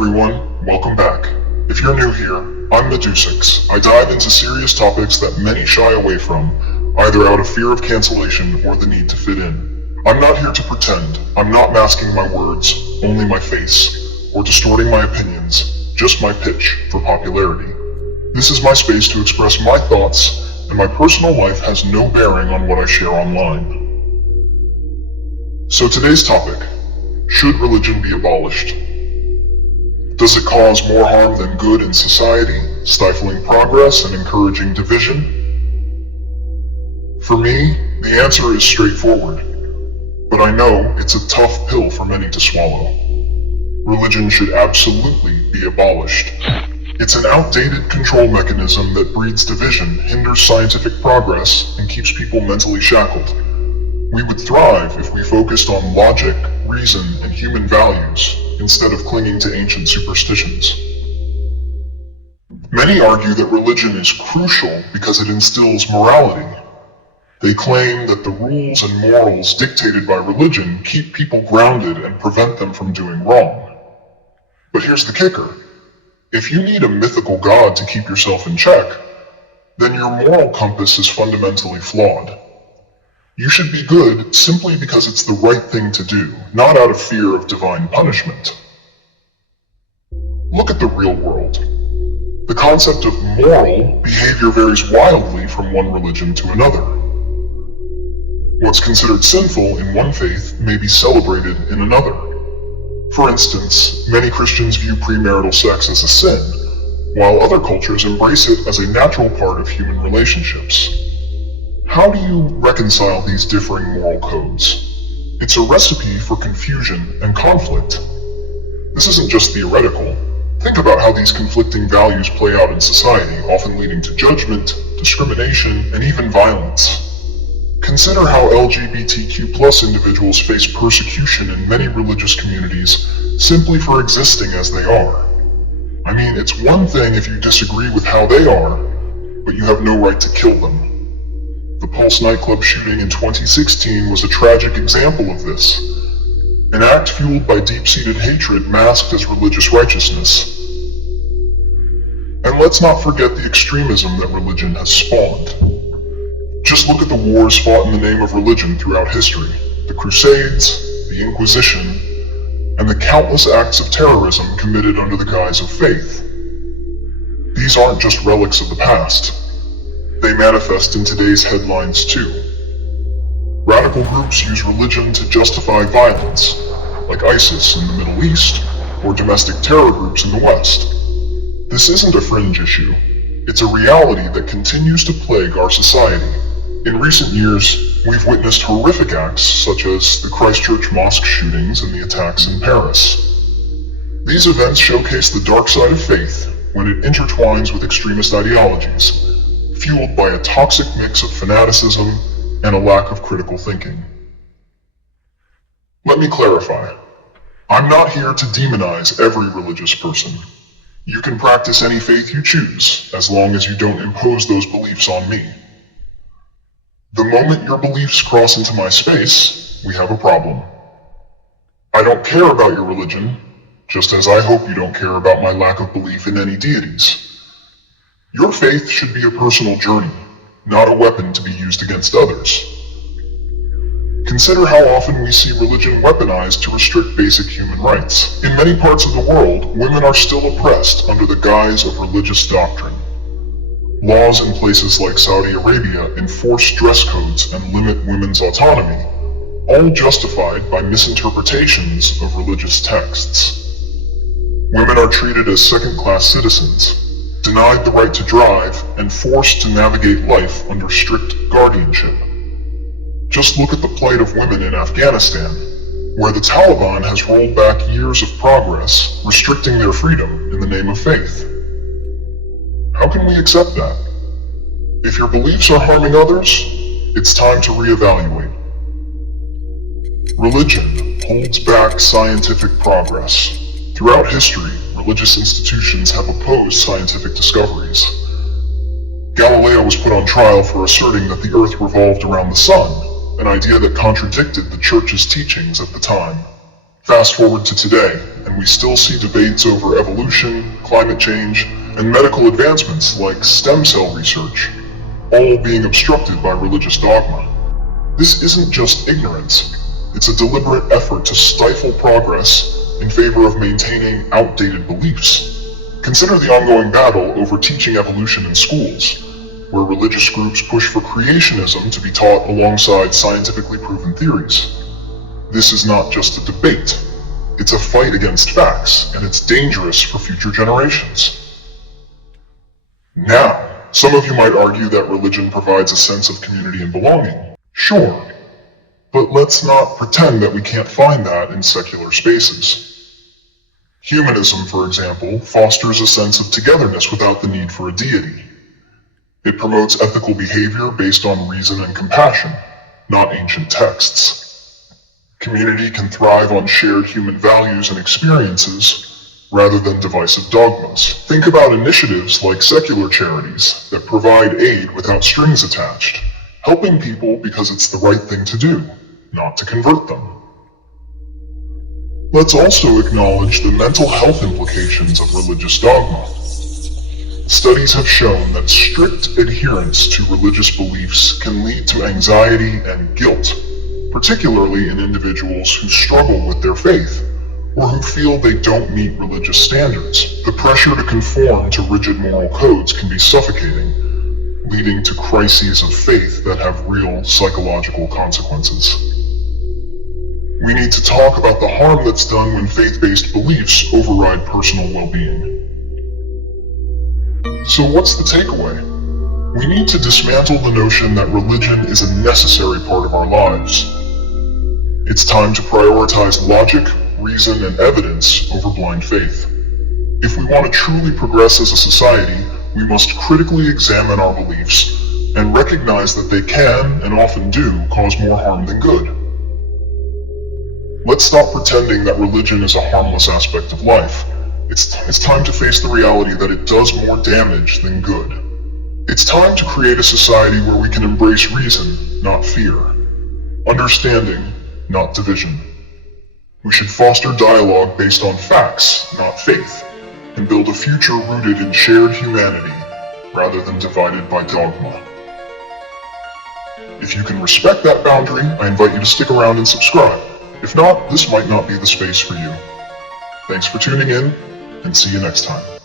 everyone, welcome back. If you're new here, I'm Medusix. I dive into serious topics that many shy away from, either out of fear of cancellation or the need to fit in. I'm not here to pretend. I'm not masking my words, only my face, or distorting my opinions, just my pitch for popularity. This is my space to express my thoughts, and my personal life has no bearing on what I share online. So today's topic: should religion be abolished? Does it cause more harm than good in society, stifling progress and encouraging division? For me, the answer is straightforward, but I know it's a tough pill for many to swallow. Religion should absolutely be abolished. It's an outdated control mechanism that breeds division, hinders scientific progress, and keeps people mentally shackled. We would thrive if we focused on logic, reason, and human values, instead of clinging to ancient superstitions. Many argue that religion is crucial because it instills morality. They claim that the rules and morals dictated by religion keep people grounded and prevent them from doing wrong. But here's the kicker. If you need a mythical god to keep yourself in check, then your moral compass is fundamentally flawed. You should be good simply because it's the right thing to do, not out of fear of divine punishment. Look at the real world. The concept of moral behavior varies wildly from one religion to another. What's considered sinful in one faith may be celebrated in another. For instance, many Christians view premarital sex as a sin, while other cultures embrace it as a natural part of human relationships. How do you reconcile these differing moral codes? It's a recipe for confusion and conflict. This isn't just theoretical. Think about how these conflicting values play out in society, often leading to judgment, discrimination, and even violence. Consider how LGBTQ+ individuals face persecution in many religious communities simply for existing as they are. I mean, it's one thing if you disagree with how they are, but you have no right to kill them. The Pulse nightclub shooting in 2016 was a tragic example of this. An act fueled by deep-seated hatred masked as religious righteousness. And let's not forget the extremism that religion has spawned. Just look at the wars fought in the name of religion throughout history, the Crusades, the Inquisition, and the countless acts of terrorism committed under the guise of faith. These aren't just relics of the past. They manifest in today's headlines too. Radical groups use religion to justify violence, like ISIS in the Middle East, or domestic terror groups in the West. This isn't a fringe issue. It's a reality that continues to plague our society. In recent years, we've witnessed horrific acts such as the Christchurch mosque shootings and the attacks in Paris. These events showcase the dark side of faith when it intertwines with extremist ideologies, fueled by a toxic mix of fanaticism and a lack of critical thinking. Let me clarify. I'm not here to demonize every religious person. You can practice any faith you choose, as long as you don't impose those beliefs on me. The moment your beliefs cross into my space, we have a problem. I don't care about your religion, just as I hope you don't care about my lack of belief in any deities. Your faith should be a personal journey, not a weapon to be used against others. Consider how often we see religion weaponized to restrict basic human rights. In many parts of the world, women are still oppressed under the guise of religious doctrine. Laws in places like Saudi Arabia enforce dress codes and limit women's autonomy, all justified by misinterpretations of religious texts. Women are treated as second-class citizens, denied the right to drive, and forced to navigate life under strict guardianship. Just look at the plight of women in Afghanistan, where the Taliban has rolled back years of progress, restricting their freedom in the name of faith. How can we accept that? If your beliefs are harming others, it's time to reevaluate. Religion holds back scientific progress. Throughout history, religious institutions have opposed scientific discoveries. Galileo was put on trial for asserting that the Earth revolved around the sun, an idea that contradicted the Church's teachings at the time. Fast forward to today, and we still see debates over evolution, climate change, and medical advancements like stem cell research, all being obstructed by religious dogma. This isn't just ignorance, it's a deliberate effort to stifle progress in favor of maintaining outdated beliefs. Consider the ongoing battle over teaching evolution in schools, where religious groups push for creationism to be taught alongside scientifically proven theories. This is not just a debate, it's a fight against facts, and it's dangerous for future generations. Now, some of you might argue that religion provides a sense of community and belonging. Sure, but let's not pretend that we can't find that in secular spaces. Humanism, for example, fosters a sense of togetherness without the need for a deity. It promotes ethical behavior based on reason and compassion, not ancient texts. Community can thrive on shared human values and experiences, rather than divisive dogmas. Think about initiatives like secular charities that provide aid without strings attached, helping people because it's the right thing to do, not to convert them. Let's also acknowledge the mental health implications of religious dogma. Studies have shown that strict adherence to religious beliefs can lead to anxiety and guilt, particularly in individuals who struggle with their faith, or who feel they don't meet religious standards. The pressure to conform to rigid moral codes can be suffocating, leading to crises of faith that have real psychological consequences. We need to talk about the harm that's done when faith-based beliefs override personal well-being. So what's the takeaway? We need to dismantle the notion that religion is a necessary part of our lives. It's time to prioritize logic, reason, and evidence over blind faith. If we want to truly progress as a society, we must critically examine our beliefs and recognize that they can, and often do, cause more harm than good. Let's stop pretending that religion is a harmless aspect of life. It's time to face the reality that it does more damage than good. It's time to create a society where we can embrace reason, not fear. Understanding, not division. We should foster dialogue based on facts, not faith, and build a future rooted in shared humanity, rather than divided by dogma. If you can respect that boundary, I invite you to stick around and subscribe. If not, this might not be the space for you. Thanks for tuning in, and see you next time.